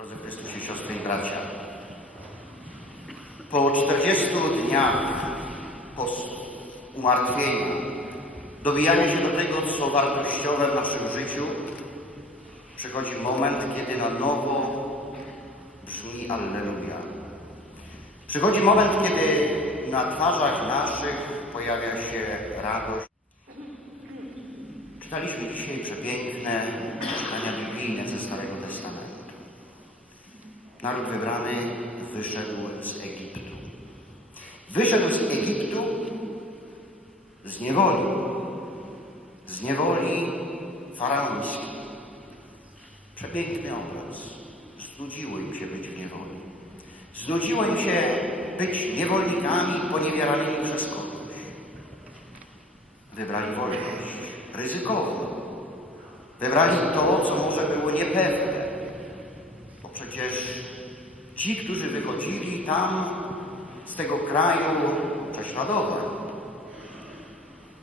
Drodzy Chrystusie, siostry i bracia, po 40 dniach postu, umartwienia, dobijania się do tego, co wartościowe w naszym życiu, przychodzi moment, kiedy na nowo brzmi Alleluja. Przychodzi moment, kiedy na twarzach naszych pojawia się radość. Czytaliśmy dzisiaj przepiękne czytania biblijne ze Starego Testamentu. Naród wybrany wyszedł z Egiptu. Wyszedł z Egiptu z niewoli. Z niewoli faraońskiej. Przepiękny obraz. Znudziło im się być w niewoli. Znudziło im się być niewolnikami poniewieranymi przez kogoś. Wybrali wolność ryzykowną. Wybrali to, co może było niepewne. Bo przecież ci, którzy wychodzili tam z tego kraju prześladowań,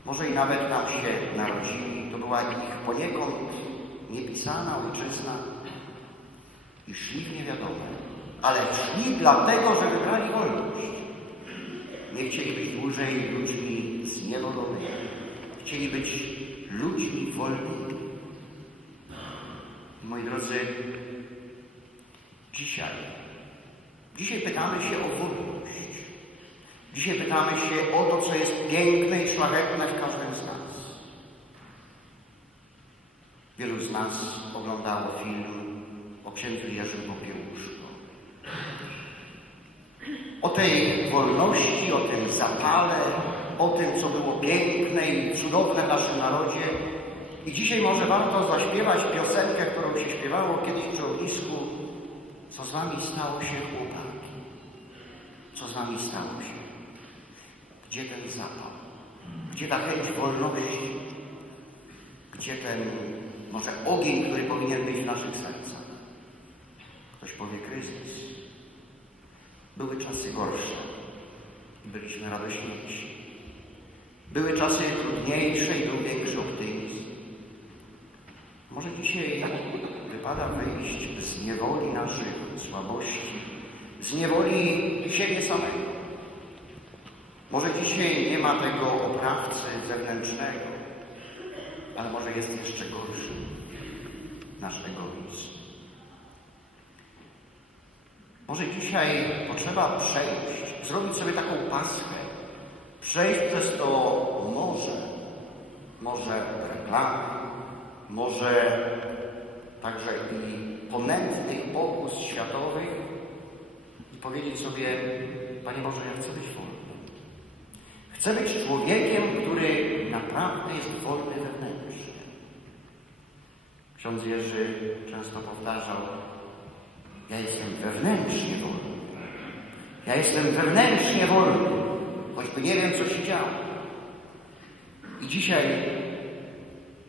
może i nawet tam się narodzili, to była ich poniekąd niepisana ojczyzna i szli w niewiadome. Ale szli dlatego, że wybrali wolność. Nie chcieli być dłużej ludźmi zniewolonymi. Chcieli być ludźmi wolnymi. Moi drodzy, dzisiaj, dzisiaj pytamy się o wolność. Dzisiaj pytamy się o to, co jest piękne i szlachetne w każdym z nas. Wielu z nas oglądało film o księdzu Jerzym Popiełuszko. O tej wolności, o tym zapale, o tym, co było piękne i cudowne w naszym narodzie. I dzisiaj może warto zaśpiewać piosenkę, którą się śpiewało kiedyś przy ognisku. Co z wami stało się, chłopaki? Co z wami stało się? Gdzie ten zapał? Gdzie ta chęć wolności? Gdzie ten może ogień, który powinien być w naszych sercach? Ktoś powie kryzys. Były czasy gorsze i byliśmy radośniejsi. Były czasy trudniejsze i był większy optymizm. Może dzisiaj wypada wyjść z niewoli naszych słabości, z niewoli siebie samego. Może dzisiaj nie ma tego oprawcy zewnętrznego, ale może jest jeszcze gorszy nasz egoizm. Może dzisiaj potrzeba przejść, zrobić sobie taką paskę, przejść przez to morze, morze reklamy, może także i ponętnych pokus światowych powiedzieć sobie, Panie Boże, ja chcę być wolny. Chcę być człowiekiem, który naprawdę jest wolny wewnętrznie. Ksiądz Jerzy często powtarzał, ja jestem wewnętrznie wolny. Ja jestem wewnętrznie wolny, choćby nie wiem, co się działo. I dzisiaj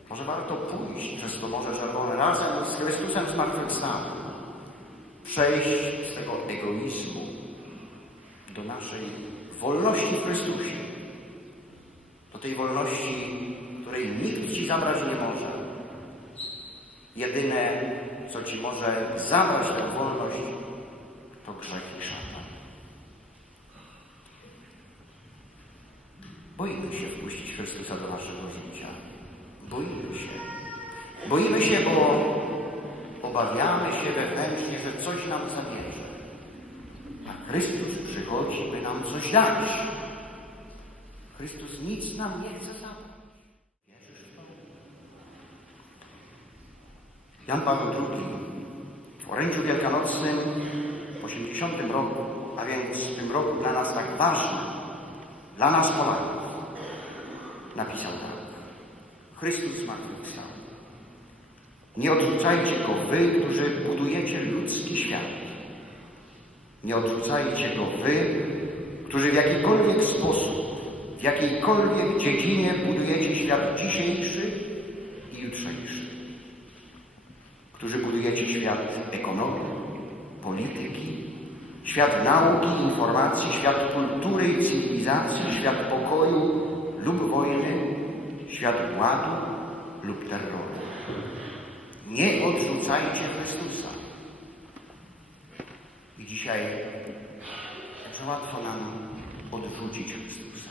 może warto pójść przez to Morze Czerwone razem z Chrystusem zmartwychwstałym. Przejść z tego egoizmu do naszej wolności w Chrystusie. Do tej wolności, której nikt Ci zabrać nie może. Jedyne, co Ci może zabrać tę wolność, to grzech i szatan. Boimy się wpuścić Chrystusa do naszego życia. Boimy się. Boimy się, bo obawiamy się wewnętrznie, że coś nam zabierze. A Chrystus przychodzi, by nam coś dać. Chrystus nic nam nie chce zabrać. Jan Paweł II w orędziu wielkanocnym w 80 roku, a więc w tym roku dla nas tak ważnym, dla nas Polaków, napisał tak. Chrystus zmartwychwstał. Nie odrzucajcie Go wy, którzy budujecie ludzki świat. Nie odrzucajcie Go wy, którzy w jakikolwiek sposób, w jakiejkolwiek dziedzinie budujecie świat dzisiejszy i jutrzejszy. Którzy budujecie świat ekonomii, polityki, świat nauki, informacji, świat kultury i cywilizacji, świat pokoju lub wojny, świat ładu lub terroru. Nie odrzucajcie Chrystusa. Dzisiaj jakże łatwo nam odrzucić Chrystusa.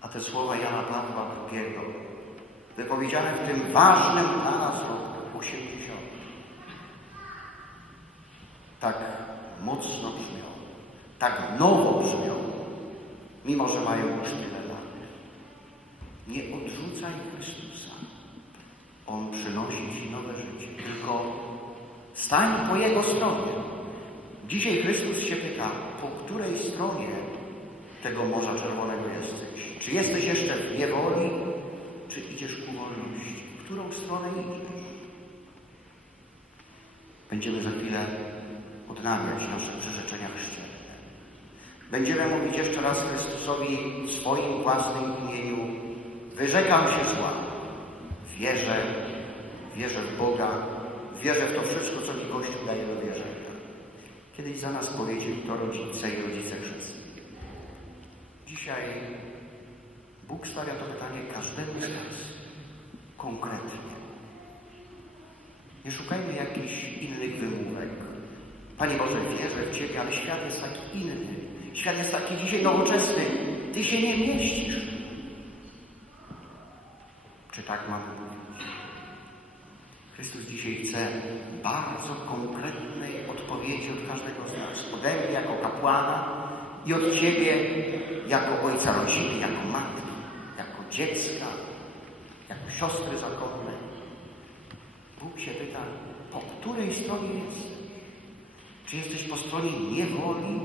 A te słowa Jana Pawła II, wypowiedziane w tym ważnym dla nas roku 80, tak mocno brzmią, tak nowo brzmią, mimo że mają już tyle lat. Nie odrzucaj Chrystusa. On przynosi Ci nowe życie, tylko stań po Jego stronie. Dzisiaj Chrystus się pyta, po której stronie tego Morza Czerwonego jesteś? Czy jesteś jeszcze w niewoli, czy idziesz ku wolności? W którą stronę idziesz? Będziemy za chwilę odnawiać nasze przyrzeczenia chrzcielne. Będziemy mówić jeszcze raz Chrystusowi w swoim własnym imieniu wyrzekam się zła. Wierzę, wierzę w Boga, wierzę w to wszystko, co mi Kościół daje do wierzenia. Kiedyś za nas powiedzieli to rodzice i rodzice chrzestni. Dzisiaj Bóg stawia to pytanie każdemu z nas konkretnie. Nie szukajmy jakichś innych wymówek. Panie Boże, wierzę w Ciebie, ale świat jest taki inny. Świat jest taki dzisiaj nowoczesny. Ty się nie mieścisz. Czy tak mamy? Chrystus dzisiaj chce bardzo konkretnej odpowiedzi od każdego z nas. Ode mnie jako kapłana i od Ciebie jako ojca rodziny, jako matki, jako dziecka, jako siostry zakonnej. Bóg się pyta, po której stronie jesteś? Czy jesteś po stronie niewoli,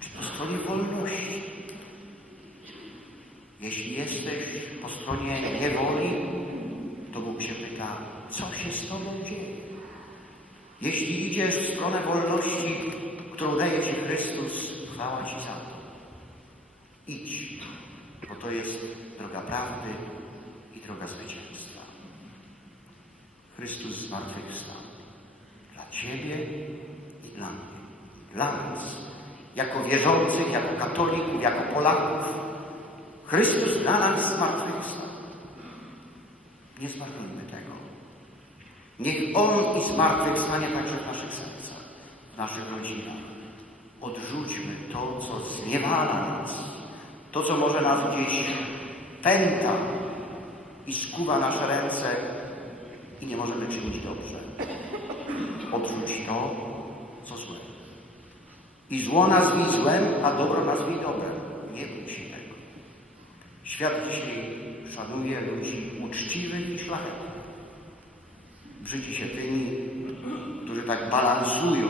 czy po stronie wolności? Jeśli jesteś po stronie niewoli, to Bóg się pyta, co się z Tobą dzieje? Jeśli idziesz w stronę wolności, którą daje Ci Chrystus, chwała Ci za to. Idź, bo to jest droga prawdy i droga zwycięstwa. Chrystus zmartwychwstał dla Ciebie i dla mnie. Dla nas, jako wierzących, jako katolików, jako Polaków. Chrystus dla nas zmartwychwstał. Nie zmarnujmy tego. Niech On i zmartwychwstanie także w naszych sercach, w naszych rodzinach. Odrzućmy to, co zniewala nas, to, co może nas gdzieś pęta i skuwa nasze ręce i nie możemy czynić dobrze. Odrzuć to, co złe. I zło nazwij złem, a dobro nazwij dobrem. Nie bój się tego. Świat dzisiaj szanuje ludzi uczciwych i szlachetnych. Brzydzi się tymi, którzy tak balansują,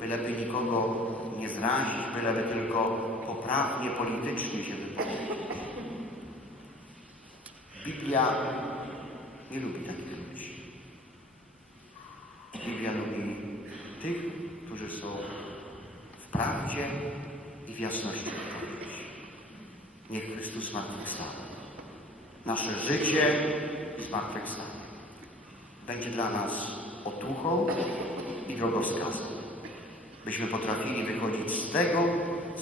byleby nikogo nie zrazić, byleby tylko poprawnie politycznie się wypowiedzieć. Biblia nie lubi takich ludzi. Biblia lubi tych, którzy są w prawdzie i w jasności odpowiedzi. Niech Chrystus zmartwychwstał. Nasze życie zmartwychwstanie. Będzie dla nas otuchą i drogowskazem, byśmy potrafili wychodzić z tego,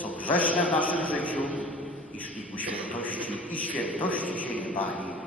co grzeszne w naszym życiu i szli ku świętości i świętości się nie bali